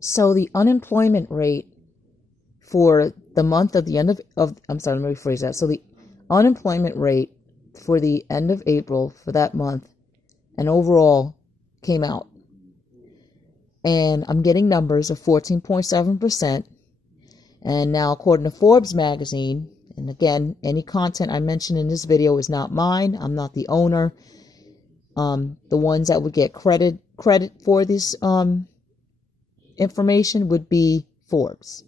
So the unemployment rate for the month of the end of I'm sorry, let me rephrase that. So the unemployment rate for the end of April for that month and overall came out. And I'm getting numbers of 14.7%. And now, according to Forbes magazine, and again, any content I mention in this video is not mine. I'm not the owner. The ones that would get credit for this information would be Forbes.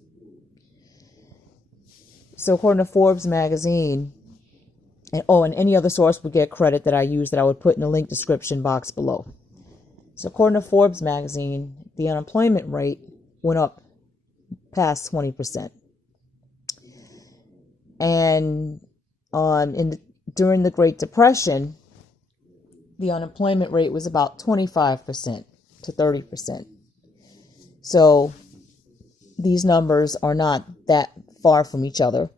So according to Forbes magazine, and any other source would get credit that I use that I would put in the link description box below. So according to Forbes magazine, the unemployment rate went up past 20%. And during the Great Depression, the unemployment rate was about 25% to 30%. So these numbers are not that far from each other.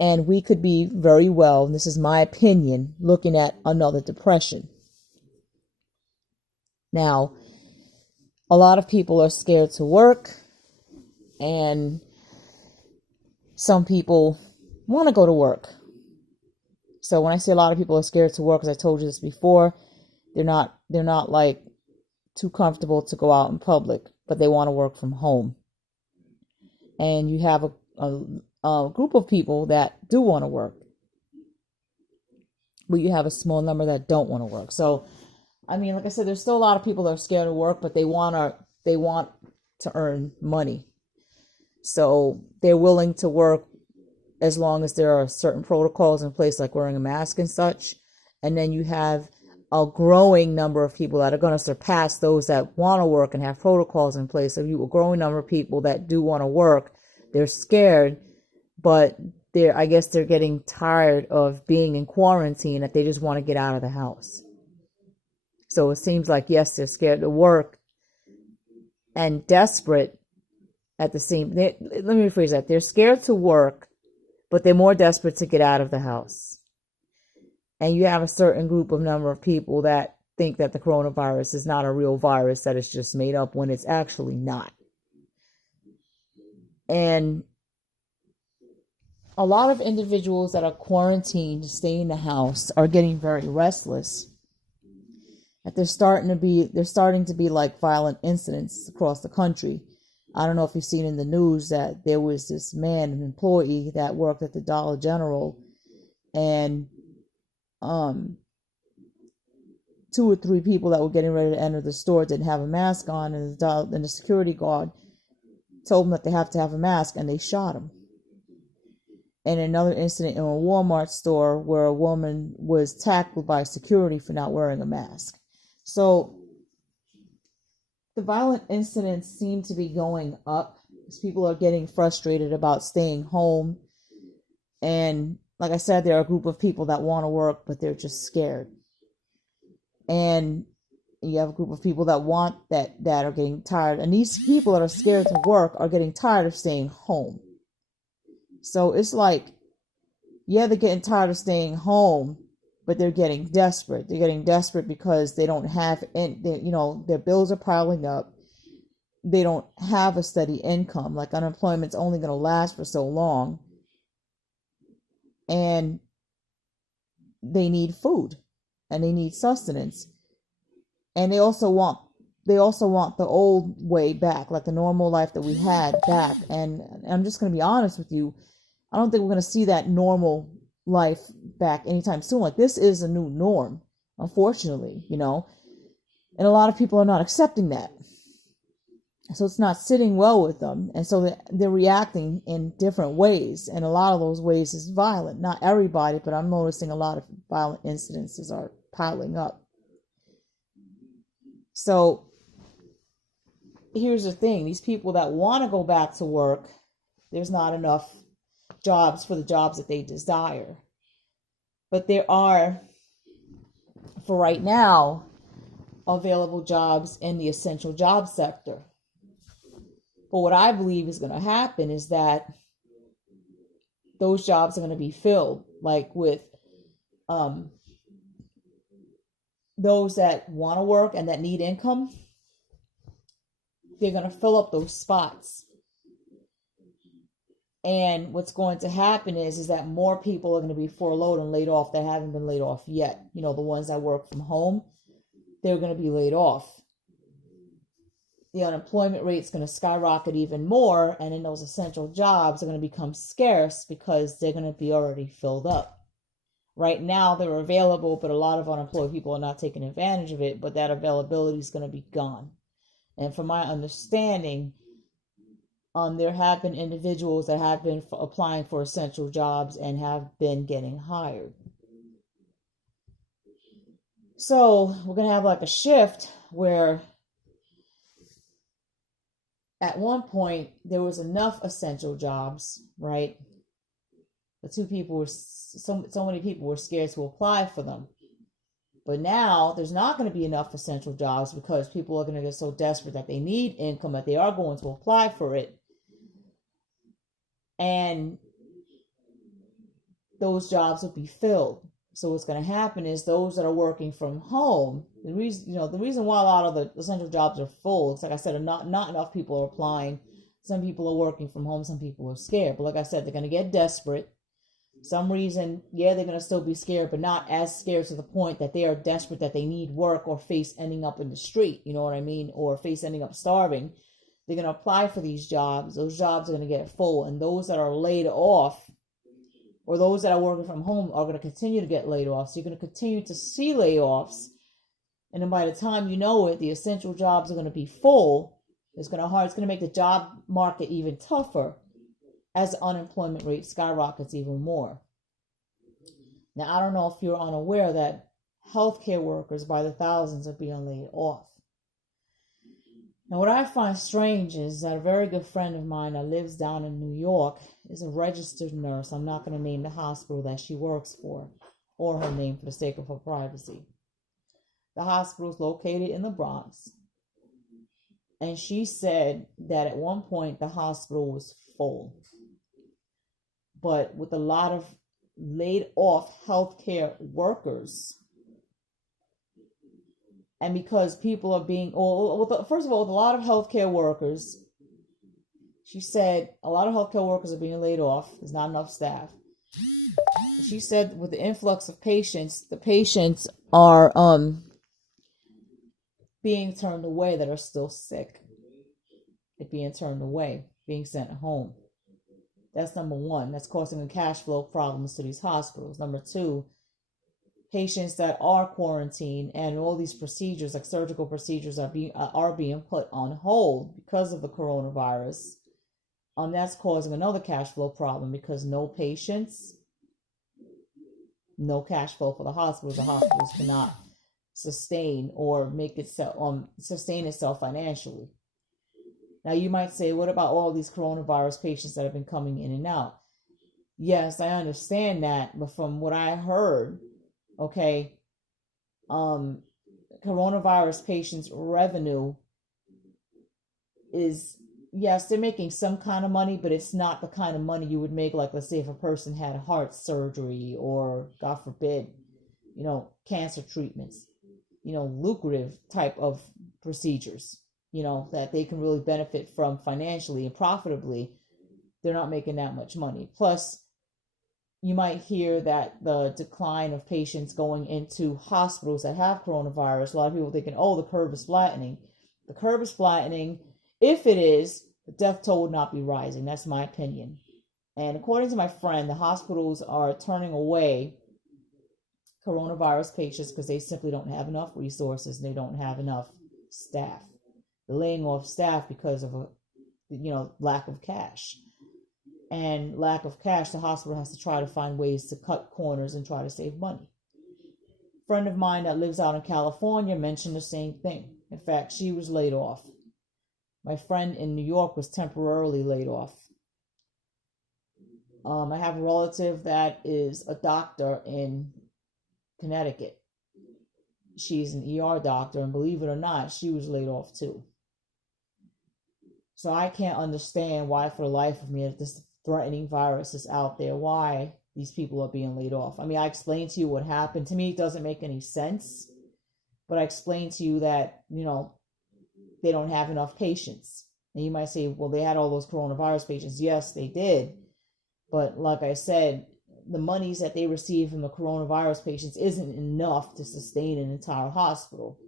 And we could be very well, and this is my opinion, looking at another depression. Now, a lot of people are scared to work, and some people want to go to work. So when I say a lot of people are scared to work, as I told you this before, they're not like too comfortable to go out in public, but they want to work from home. And you have a group of people that do want to work, but you have a small number that don't want to work. So, I mean, like I said, there's still a lot of people that are scared to work, but they want to earn money. So they're willing to work as long as there are certain protocols in place, like wearing a mask and such. And then you have a growing number of people that are going to surpass those that want to work and have protocols in place. So you a growing number of people that do want to work. They're scared, but I guess they're getting tired of being in quarantine, that they just want to get out of the house. So it seems like, yes, they're scared to work and desperate at the same. Let me rephrase that. They're scared to work, but they're more desperate to get out of the house. And you have a certain number of people that think that the coronavirus is not a real virus, that it's just made up, when it's actually not. And a lot of individuals that are quarantined to stay in the house are getting very restless. That they're starting to be like violent incidents across the country. I don't know if you've seen in the news that there was this man, an employee that worked at the Dollar General, and 2 or 3 people that were getting ready to enter the store didn't have a mask on, and the security guard told them that they have to have a mask, and they shot him. And another incident in a Walmart store where a woman was tackled by security for not wearing a mask. So the violent incidents seem to be going up because people are getting frustrated about staying home. And like I said, there are a group of people that want to work, but they're just scared. And you have a group of people that are getting tired. And these people that are scared to work are getting tired of staying home. So it's like, yeah, they're getting tired of staying home, but they're getting desperate. They're getting desperate because they don't have, their bills are piling up. They don't have a steady income. Like, unemployment's only going to last for so long. And they need food and they need sustenance. And they also want the old way back, like the normal life that we had back. And I'm just going to be honest with you. I don't think we're going to see that normal life back anytime soon. Like, this is a new norm, unfortunately, and a lot of people are not accepting that. So it's not sitting well with them. And so they're reacting in different ways. And a lot of those ways is violent. Not everybody, but I'm noticing a lot of violent incidences are piling up. So here's the thing. These people that want to go back to work, there's not enough jobs for the jobs that they desire. But there are, for right now, available jobs in the essential job sector. But what I believe is going to happen is that those jobs are going to be filled, like with those that want to work and that need income. they're going to fill up those spots. And what's going to happen is that more people are going to be furloughed and laid off that haven't been laid off yet. You know, the ones that work from home, they're going to be laid off. The unemployment rate is going to skyrocket even more, and then those essential jobs are going to become scarce because they're going to be already filled up. Right now, they're available, but a lot of unemployed people are not taking advantage of it, but that availability is going to be gone. And from my understanding, there have been individuals that have been applying for essential jobs and have been getting hired. So we're going to have like a shift where at one point there was enough essential jobs, right? The two people were so many people were scared to apply for them. But now there's not going to be enough essential jobs because people are going to get so desperate that they need income that they are going to apply for it. And those jobs will be filled. So what's going to happen is those that are working from home, the reason why a lot of the essential jobs are full, it's like I said, not enough people are applying. Some people are working from home, some people are scared. But like I said, they're going to get desperate. Some reason, yeah, they're going to still be scared, but not as scared to the point that they are desperate that they need work or face ending up in the street, you know what I mean? Or face ending up starving. They're going to apply for these jobs. Those jobs are going to get full. And those that are laid off or those that are working from home are going to continue to get laid off. So you're going to continue to see layoffs. And then by the time you know it, the essential jobs are going to be full. It's going to make the job market even tougher as the unemployment rate skyrockets even more. Now, I don't know if you're unaware that healthcare workers by the thousands are being laid off. Now, what I find strange is that a very good friend of mine that lives down in New York is a registered nurse. I'm not going to name the hospital that she works for or her name for the sake of her privacy. The hospital is located in the Bronx. And she said that at one point the hospital was full. But with a lot of laid off healthcare workers, and because people are being, first of all, with a lot of healthcare workers, she said a lot of healthcare workers are being laid off. There's not enough staff. She said with the influx of patients, the patients are being turned away that are still sick. They're being turned away, being sent home. That's number one. That's causing cash flow problems to these hospitals. Number two, patients that are quarantined and all these procedures, like surgical procedures, are being put on hold because of the coronavirus. That's causing another cash flow problem because no patients, no cash flow for the hospitals. The hospitals cannot sustain or sustain itself financially. Now you might say, what about all these coronavirus patients that have been coming in and out? Yes, I understand that, but from what I heard, okay, coronavirus patients' revenue is, yes, they're making some kind of money, but it's not the kind of money you would make, like, let's say if a person had heart surgery or, God forbid, cancer treatments, lucrative type of procedures, that they can really benefit from financially and profitably. They're not making that much money. Plus, you might hear that the decline of patients going into hospitals that have coronavirus, a lot of people thinking, the curve is flattening. The curve is flattening. If it is, the death toll would not be rising. That's my opinion. And according to my friend, the hospitals are turning away coronavirus patients because they simply don't have enough resources and they don't have enough staff. They're laying off staff because of lack of cash. And lack of cash, the hospital has to try to find ways to cut corners and try to save money. A friend of mine that lives out in California mentioned the same thing. In fact, she was laid off. My friend in New York was temporarily laid off. I have a relative that is a doctor in Connecticut. She's an ER doctor, and believe it or not, she was laid off too. So I can't understand why, for the life of me, if this threatening virus is out there, why these people are being laid off. I mean, I explained to you what happened. To me, it doesn't make any sense. But I explained to you that, they don't have enough patients. And you might say, well, they had all those coronavirus patients. Yes, they did. But like I said, the monies that they receive from the coronavirus patients isn't enough to sustain an entire hospital.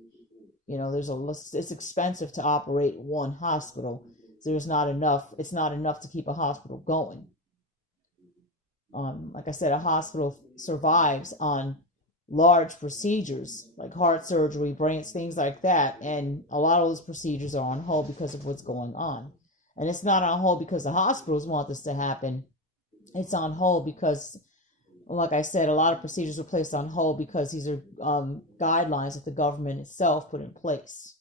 You know, it's expensive to operate one hospital. So it's not enough to keep a hospital going. Like I said, a hospital survives on large procedures like heart surgery, brains, things like that. And a lot of those procedures are on hold because of what's going on. And it's not on hold because the hospitals want this to happen. It's on hold because, like I said, a lot of procedures were placed on hold because these are guidelines that the government itself put in place.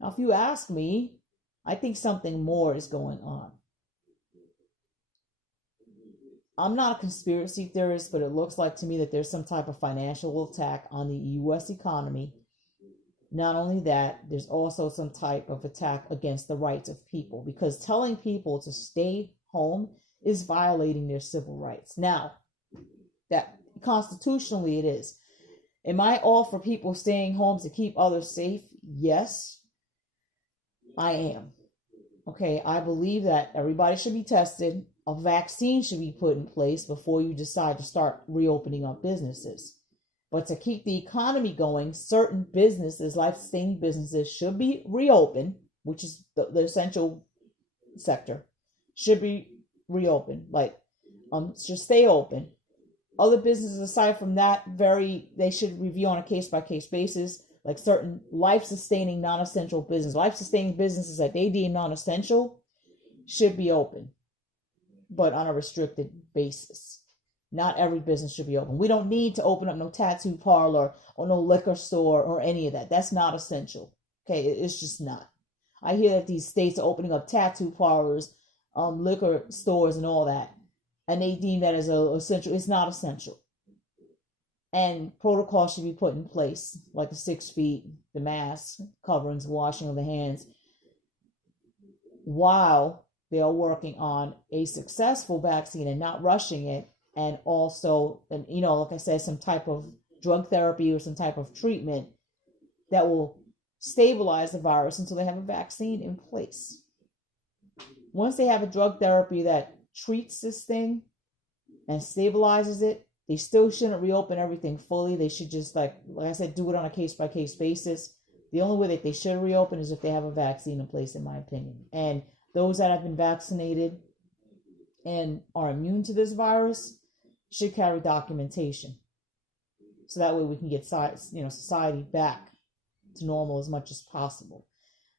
Now, if you ask me, I think something more is going on. I'm not a conspiracy theorist, but it looks like to me that there's some type of financial attack on the U.S. economy. Not only that, there's also some type of attack against the rights of people, because telling people to stay home is violating their civil rights. Now, that constitutionally it is. Am I all for people staying home to keep others safe? Yes, I am. Okay, I believe that everybody should be tested. A vaccine should be put in place before you decide to start reopening up businesses. But to keep the economy going, certain businesses, life-sustaining businesses, should be reopened, which is the essential sector, should be reopened. Like, should stay open. Other businesses aside from that, they should review on a case-by-case basis, like certain life-sustaining, non-essential business. Life-sustaining businesses that they deem non-essential should be open, but on a restricted basis. Not every business should be open. We don't need to open up no tattoo parlor or no liquor store or any of that. That's not essential. Okay, it's just not. I hear that these states are opening up tattoo parlors, liquor stores and all that, and they deem that as essential. It's not essential. And protocols should be put in place, like the 6 feet, the mask, coverings, washing of the hands, while they are working on a successful vaccine and not rushing it. And also, like I said, some type of drug therapy or some type of treatment that will stabilize the virus until they have a vaccine in place. Once they have a drug therapy that treats this thing and stabilizes it, they still shouldn't reopen everything fully. They should just, like I said, do it on a case-by-case basis. The only way that they should reopen is if they have a vaccine in place, in my opinion. And those that have been vaccinated and are immune to this virus should carry documentation. So that way we can get society back to normal as much as possible.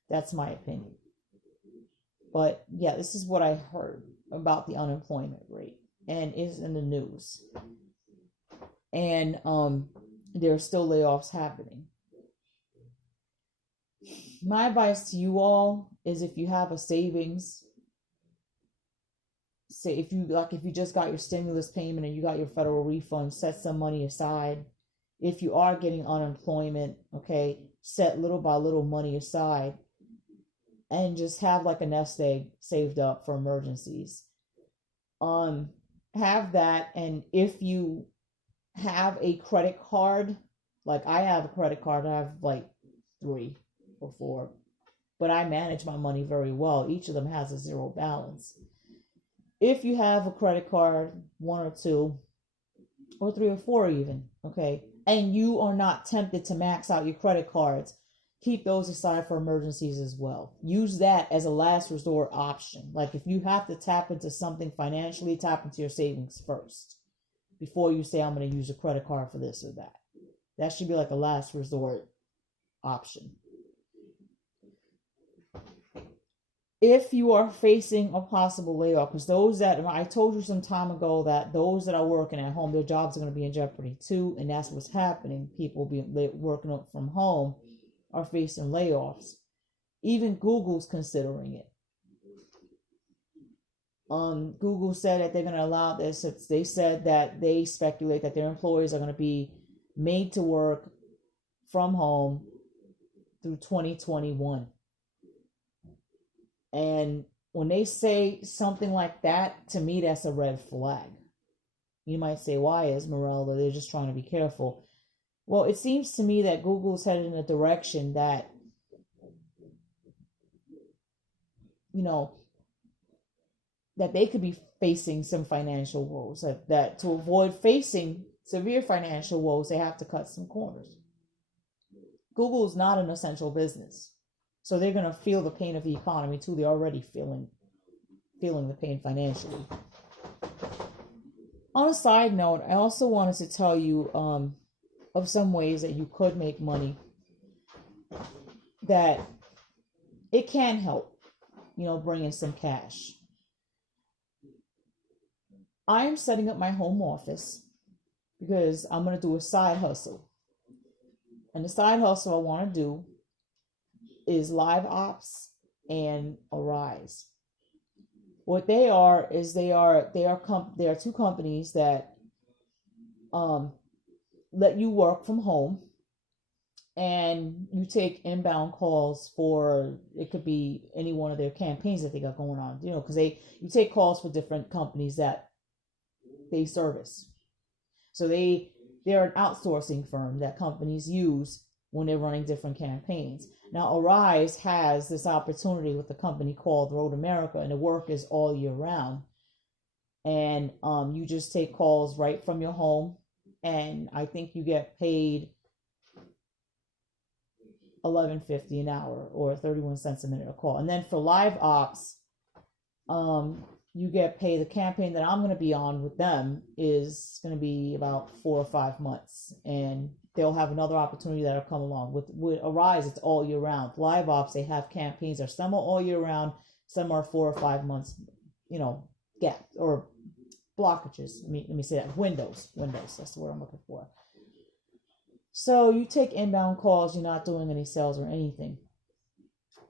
That's my opinion. But yeah, this is what I heard about the unemployment rate, and it's in the news. And there are still layoffs happening. My advice to you all is, if you have a savings, say if you just got your stimulus payment and you got your federal refund, set some money aside. If you are getting unemployment, okay, set little by little money aside and just have like a nest egg saved up for emergencies. Have that. And if you have a credit card, like I have a credit card, I have like 3 or 4, but I manage my money very well. Each of them has a 0 balance. If you have a credit card, 1 or 2 or 3 or 4 even, okay, and you are not tempted to max out your credit cards, keep those aside for emergencies as well. Use that as a last resort option. Like if you have to tap into something financially, tap into your savings first before you say, I'm going to use a credit card for this or that. That should be like a last resort option. If you are facing a possible layoff, because I told you some time ago that those that are working at home, their jobs are going to be in jeopardy too, and that's what's happening. People working from home are facing layoffs. Even Google's considering it. Google said that they're going to allow this. They said that they speculate that their employees are going to be made to work from home through 2021. And when they say something like that, to me, that's a red flag. You might say, why, Esmeralda? They're just trying to be careful. Well, it seems to me that Google's headed in a direction that you know, that they could be facing some financial woes, that to avoid facing severe financial woes, they have to cut some corners. Google is not an essential business. So they're going to feel the pain of the economy too. They're already feeling the pain financially. On a side note, I also wanted to tell you of some ways that you could make money, that it can help, bring in some cash. I am setting up my home office because I'm going to do a side hustle. And the side hustle I want to do is Live Ops and Arise. What they are is they are two companies that let you work from home, and you take inbound calls for, it could be any one of their campaigns that they got going on, because you take calls for different companies that they service. So they're an outsourcing firm that companies use when they're running different campaigns. Now, Arise has this opportunity with a company called Road America, and the work is all year round. And you just take calls right from your home, and I think you get paid $11.50 an hour or 31 cents a minute a call. And then for Live Ops, you get paid. The campaign that I'm going to be on with them is going to be about 4 or 5 months, and they'll have another opportunity that'll come along. With Arise, it's all year round. Live Ops, they have campaigns that are some are all year round, some are 4 or 5 months, gap or blockages. Let me say that. Windows. That's the word I'm looking for. So you take inbound calls. You're not doing any sales or anything.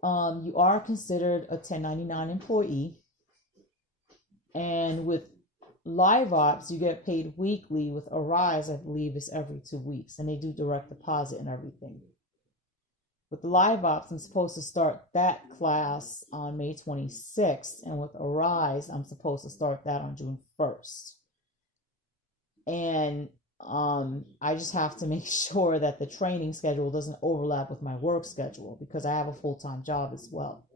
You are considered a 1099 employee. And with Live Ops, you get paid weekly. With Arise, I believe it's every 2 weeks, and they do direct deposit and everything. With the Live Ops, I'm supposed to start that class on May 26th, and with Arise, I'm supposed to start that on June 1st. And I just have to make sure that the training schedule doesn't overlap with my work schedule, because I have a full-time job as well.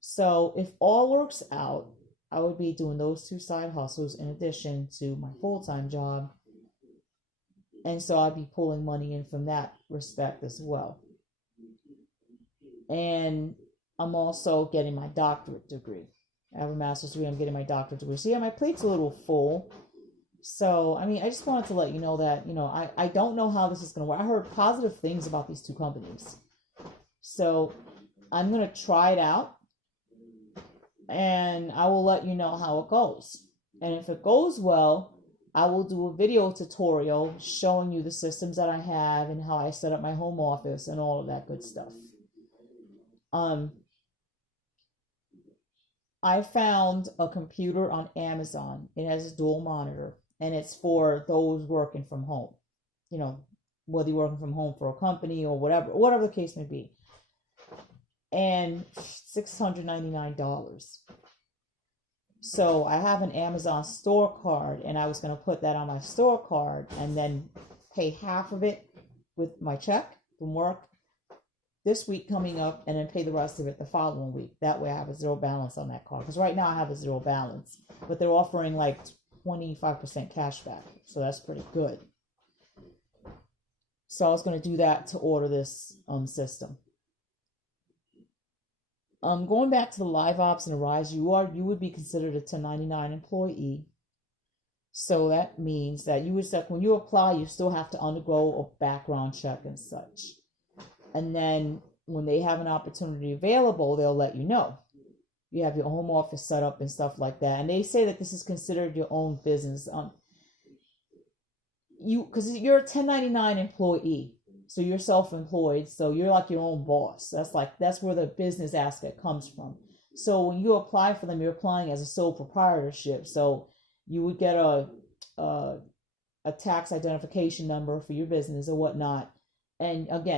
So if all works out, I would be doing those 2 side hustles in addition to my full-time job. And so I'd be pulling money in from that respect as well. And I'm also getting my doctorate degree. I have a master's degree. I'm getting my doctorate degree. So yeah, my plate's a little full. So, I just wanted to let you know that, I don't know how this is going to work. I heard positive things about these 2 companies. So I'm going to try it out. And I will let you know how it goes. And if it goes well, I will do a video tutorial showing you the systems that I have and how I set up my home office and all of that good stuff. I found a computer on Amazon. It has a dual monitor, and it's for those working from home. Whether you're working from home for a company or whatever the case may be. And $699. So I have an Amazon store card, and I was going to put that on my store card and then pay half of it with my check from work this week coming up, and then pay the rest of it the following week. That way I have a zero balance on that card, because right now I have a zero balance, but they're offering like 25% cash back, so that's pretty good. So I was going to do that to order this system. Going back to the Live Ops and Arise, you would be considered a 1099 employee. So that means that when you apply, you still have to undergo a background check and such. And then when they have an opportunity available, they'll let you know. You have your home office set up and stuff like that. And they say that this is considered your own business. Because you're a 1099 employee. So you're self-employed, so you're like your own boss. That's where the business aspect comes from. So when you apply for them, you're applying as a sole proprietorship. So you would get a tax identification number for your business or whatnot. And again,